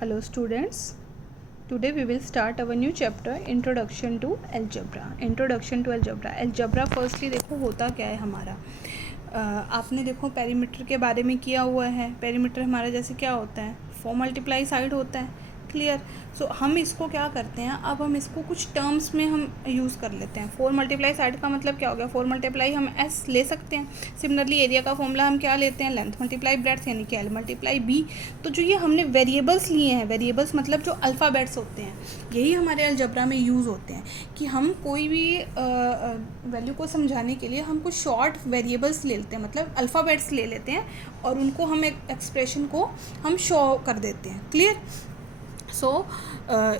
Hello students, today we will start our new chapter Introduction to Algebra. Introduction to Algebra. Algebra firstly देखो होता क्या है हमारा। आपने देखो पेरीमीटर के बारे में किया हुआ है। पेरीमीटर हमारा जैसे क्या होता है, 4 मल्टीप्लाई साइड होता है, क्लियर। सो हम इसको क्या करते हैं, अब हम इसको कुछ टर्म्स में हम यूज़ कर लेते हैं। 4 मल्टीप्लाई साइड का मतलब क्या हो गया, 4 मल्टीप्लाई हम एस ले सकते हैं। सिमिलरली एरिया का फॉर्मूला हम क्या लेते हैं, लेंथ मल्टीप्लाई ब्रेड्थ यानी कि एल मल्टीप्लाई बी। तो जो ये हमने वेरिएबल्स लिए हैं, वेरिएबल्स मतलब जो अल्फ़ाबेट्स होते हैं, यही हमारे अलजबरा में यूज़ होते हैं कि हम कोई भी वैल्यू को समझाने के लिए हम कुछ शॉर्ट वेरिएबल्स ले लेते हैं, मतलब अल्फ़ाबेट्स ले लेते हैं और उनको हम एक एक्सप्रेशन को हम शो कर देते हैं, क्लियर। सो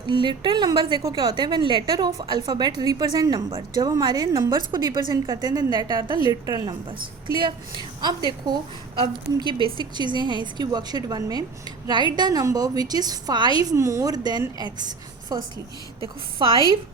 लिटरल नंबर देखो क्या होते हैं, when letter of alphabet represent number, जब हमारे नंबर्स को रिप्रेजेंट करते हैं then that are the literal numbers, clear. अब देखो, अब ये बेसिक चीज़ें हैं इसकी वर्कशीट 1 में। Right the number which is 5 more than x. Firstly देखो 5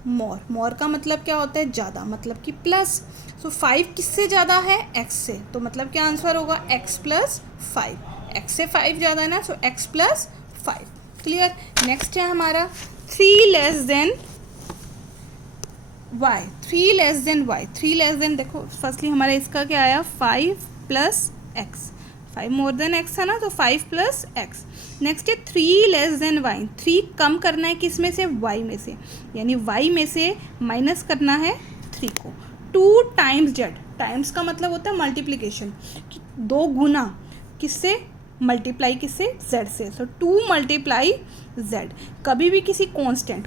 मोर का मतलब क्या होता है, ज़्यादा, मतलब कि प्लस। सो 5 किससे ज़्यादा है, एक्स से, तो मतलब क्या आंसर होगा, एक्स प्लस 5। एक्स से 5 ज़्यादा है ना, so x plus 5, clear. Next है हमारा 3 less than y. 3 less than y, 3 less than, देखो फर्स्टली हमारा इसका क्या आया, 5 plus x. 5 more than x है ना, तो 5 प्लस एक्स। नेक्स्ट है 3 लेस देन वाई। 3 कम करना है किस में से, वाई में से, यानी वाई में से माइनस करना है 3 को। 2 टाइम्स जेड, टाइम्स का मतलब होता है मल्टीप्लिकेशन, कि 2 गुना किससे, मल्टीप्लाई किससे, जेड से। सो 2 मल्टीप्लाई जेड। कभी भी किसी कांस्टेंट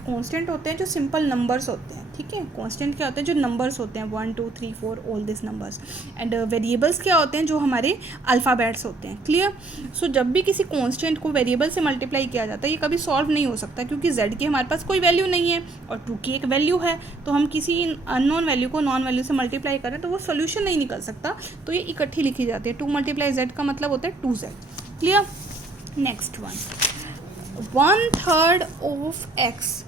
होते हैं जो सिंपल नंबर्स होते हैं, ठीक है। कांस्टेंट क्या होते हैं, जो नंबर्स होते हैं 1 2 3 4 all this numbers. And variables क्या होते हैं, जो हमारे अल्फ़ाबेट्स होते हैं, क्लियर। सो जब भी किसी कांस्टेंट को वेरिएबल से मल्टीप्लाई किया जाता है, ये कभी सॉल्व नहीं हो सकता क्योंकि जेड की हमारे पास कोई वैल्यू नहीं है और 2 की एक वैल्यू है। तो हम किसी अननोन वैल्यू को नॉन वैल्यू से मल्टीप्लाई करें तो वो सोल्यूशन नहीं निकल सकता, तो ये इकट्ठी लिखी जाती है। 2 मल्टीप्लाई जेड का मतलब होता है 2z, clear. Next one, 1/3 of x.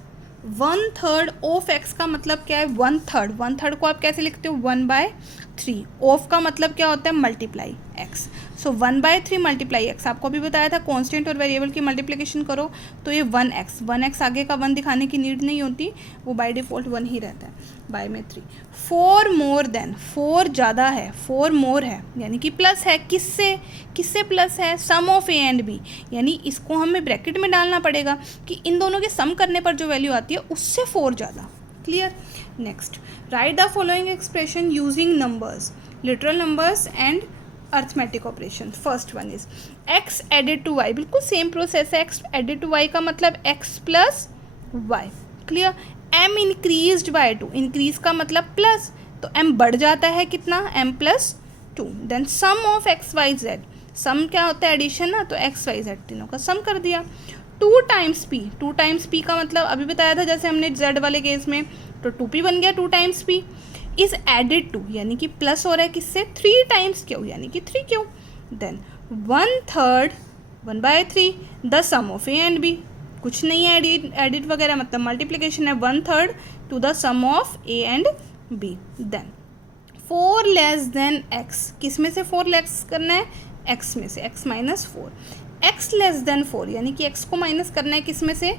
1/3 of x का मतलब क्या है, 1/3। 1/3 को आप कैसे लिखते हो, 1/3। ऑफ का मतलब क्या होता है, मल्टीप्लाई एक्स। सो 1/3 मल्टीप्लाई एक्स, आपको अभी बताया था कांस्टेंट और वेरिएबल की मल्टीप्लिकेशन करो तो ये 1x आगे का 1 दिखाने की नीड नहीं होती, वो बाय डिफ़ॉल्ट 1 ही रहता है, बाय में 3। 4 मोर देन, 4 ज़्यादा है, 4 मोर है यानी कि प्लस है, किससे प्लस है, sum of A and B, यानी इसको हमें ब्रैकेट में डालना पड़ेगा कि इन दोनों के सम करने पर जो वैल्यू आती है उससे 4 ज़्यादा, clear. Next, write the following expression using numbers, literal numbers and arithmetic operation. First one is x added to y, बिल्कुल सेम प्रोसेस है। x एडेड टू y का मतलब x plus y, clear. m increased by 2, increase का मतलब plus, तो m बढ़ जाता है कितना, m plus 2। Then sum of x y z, sum क्या होता है, एडिशन ना, तो x y z तीनों का सम कर दिया। 2 टाइम्स p, 2 टाइम्स p का मतलब अभी बताया था जैसे हमने z वाले केस में, तो 2p बन गया 2 times p। Is added to यानी कि प्लस हो रहा है किससे, 3 टाइम्स क्यू यानी कि 3 Q. Then 1/3 1/3 the sum of A and B, कुछ नहीं है एडिट वगैरह, मतलब मल्टीप्लिकेशन है 1/3 to the sum of A and B. Then 4 less than x, किस में से 4 लेस करना है, एक्स में से, x minus 4। X less than 4 यानी कि एक्स को माइनस करना है किस में से,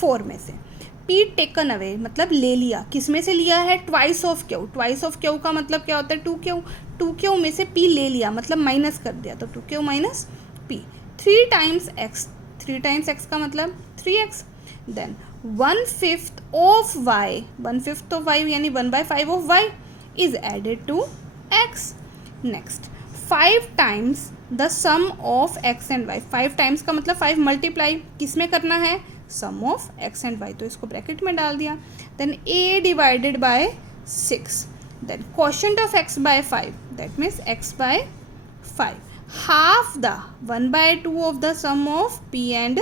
4 में से। पी टेकन अवे मतलब ले लिया, किस में से लिया है, twice of Q. Twice of Q का मतलब क्या होता है, 2q। 2q में से p ले लिया मतलब माइनस कर दिया, तो 2q minus p। 3 times x, 3 times x का मतलब 3x। Then 1/5 of y, 1/5 of y यानी 1/5 of y is added to x। Next 5 times the sum of x and y। 5 times का मतलब 5 मल्टीप्लाई किस में करना है, sum of x and y, तो इसको ब्रैकेट में डाल दिया। Then a divided by 6। Then quotient of x by 5, that means x by 5। Half the 1/2 of the sum of p and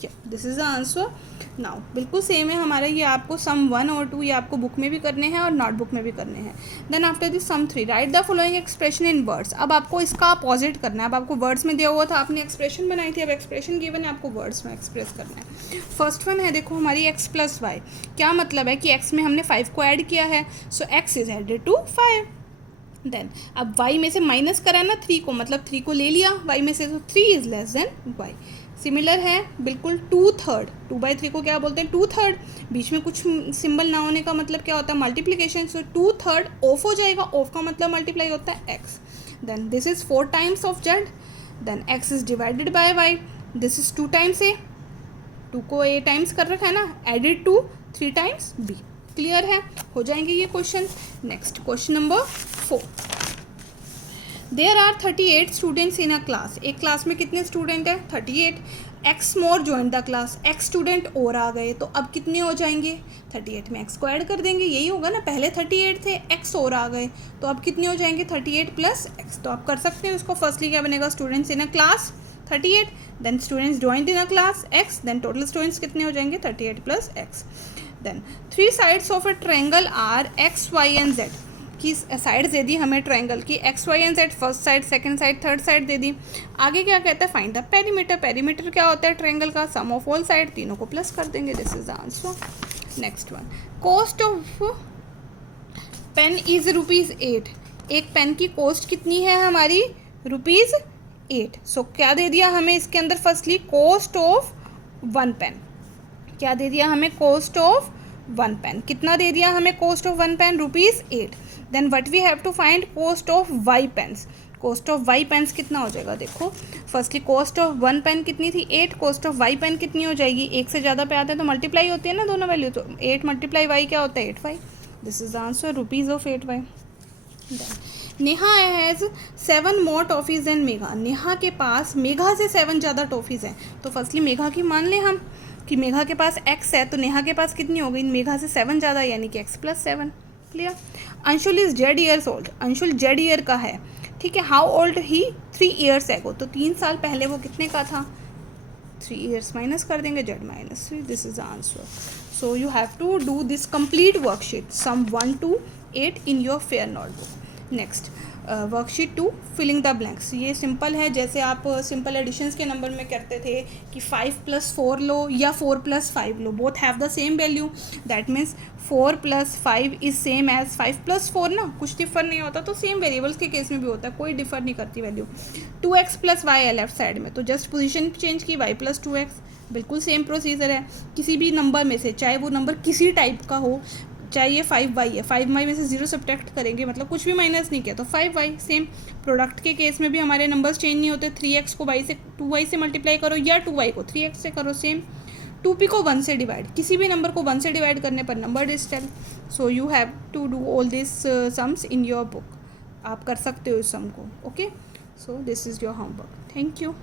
q, this is the answer. Now बिल्कुल same है हमारा, ये आपको सम 1 और 2 ये आपको बुक में भी करने हैं और नोटबुक में भी करने हैं। Then after this sum 3, write the following expression in words. अब आपको इसका अपोजिट करना है, अब आपको वर्ड्स में दिया हुआ था, आपने एक्सप्रेशन बनाई थी, अब एक्सप्रेशन गिवन है, आपको वर्ड्स में एक्सप्रेस करना है। फर्स्ट वन है देखो हमारी x प्लस वाई, क्या मतलब है कि x में हमने 5 को ऐड किया है, so x is added to 5। Then अब y में से माइनस करा ना 3 को, मतलब 3 को ले लिया y में से, तो 3 is less than y। Similar है बिल्कुल 2/3, 2/3 को क्या बोलते हैं 2/3, बीच में कुछ सिंबल ना होने का मतलब क्या होता है मल्टीप्लीकेशन, सो 2/3 ऑफ हो जाएगा, ऑफ का मतलब मल्टीप्लाई होता है x, then this is 4 times of z, then x is divided by y, this is 2 times a, 2 को a टाइम्स कर रखा है ना, added to 3 times b। Clear है, हो जाएंगे ये question. Next question number 4, there are 38 students in a class, एक क्लास में कितने स्टूडेंट हैं 38, x more join the class, x student और आ गए, तो अब कितने हो जाएंगे 38 में एक्स को ऐड कर देंगे, यही होगा ना, पहले 38 थे एक्स और आ गए, तो अब कितने हो जाएंगे 38 प्लस एक्स, तो आप कर सकते हैं उसको, फर्स्टली क्या बनेगा students in a class 38, then students joined in a class X, then total students कितने हो जाएंगे 38 plus X. Then 3 sides of a triangle are X Y and Z, की साइड्स दे दी हमें ट्रायंगल की, X Y and Z, first side second side third side दे दी। आगे क्या कहता है फाइंड द पेरीमीटर, पेरीमीटर क्या होता है ट्रायंगल का सम ऑफ ऑल साइड, तीनों को प्लस कर देंगे, this is the answer. Next one, cost of pen is ₹8, एक पेन की कॉस्ट कितनी है हमारी ₹8, सो क्या दे दिया हमें इसके अंदर, फर्स्टली कॉस्ट ऑफ 1 पेन, क्या दे दिया हमें कॉस्ट ऑफ 1 पेन, कितना दे दिया हमें cost of 1 pen ₹8, then what we have to find cost of y pens, cost of y pens कितना हो जाएगा, देखो फर्स्टली कॉस्ट ऑफ 1 पेन कितनी थी 8, कॉस्ट ऑफ वाई पेन कितनी हो जाएगी, एक से ज़्यादा पे आते हैं तो मल्टीप्लाई होती है ना दोनों वैल्यू, तो 8 मल्टीप्लाई वाई क्या होता है 8y, this is the answer ₹8y। Neha has 7 more toffees and Megha, Neha के पास मेघा से 7 ज़्यादा टॉफ़ीज़ हैं, तो फर्स्टली मेघा की मान लें हम कि मेघा के पास x है, तो नेहा के पास कितनी हो गई मेघा से 7 ज़्यादा, यानी कि x + 7। Clear. Anshul is Z years old, Anshul Z year का है, ठीक है। How old he 3 years ago, तो 3 साल पहले वो कितने का था 3 ईयर्स, माइनस कर देंगे Z -3, this is the answer. So you have to do this complete worksheet sum 1 to 8 in your fair notebook. Next worksheet 2 filling the blanks, ये सिंपल है, जैसे आप सिंपल एडिशंस के नंबर में करते थे कि 5 + 4 लो या 4 + 5 लो, both have the same value, that means 4 + 5 is same as 5 + 4 ना, कुछ डिफर नहीं होता, तो सेम वेरिएबल्स के केस में भी होता है, कोई डिफर नहीं करती वैल्यू। 2x + y है लेफ्ट साइड में, तो जस्ट पोजीशन चेंज की, y + 2x, बिल्कुल सेम प्रोसीजर है, किसी भी नंबर में से, चाहे वो नंबर किसी टाइप का हो, चाहे ये 5y है, 5y में से 0 सब्ट्रैक्ट करेंगे, मतलब कुछ भी माइनस नहीं किया तो 5y, सेम प्रोडक्ट के केस में भी हमारे नंबर्स चेंज नहीं होते, 3x को y से 2y से मल्टीप्लाई करो या 2y को 3x से करो, सेम 2p को 1 से डिवाइड, किसी भी नंबर को 1 से डिवाइड करने पर number digital, so you have to do all this sums in your book, आप कर सकते हो इस सम को, okay. So this is your homework, thank you.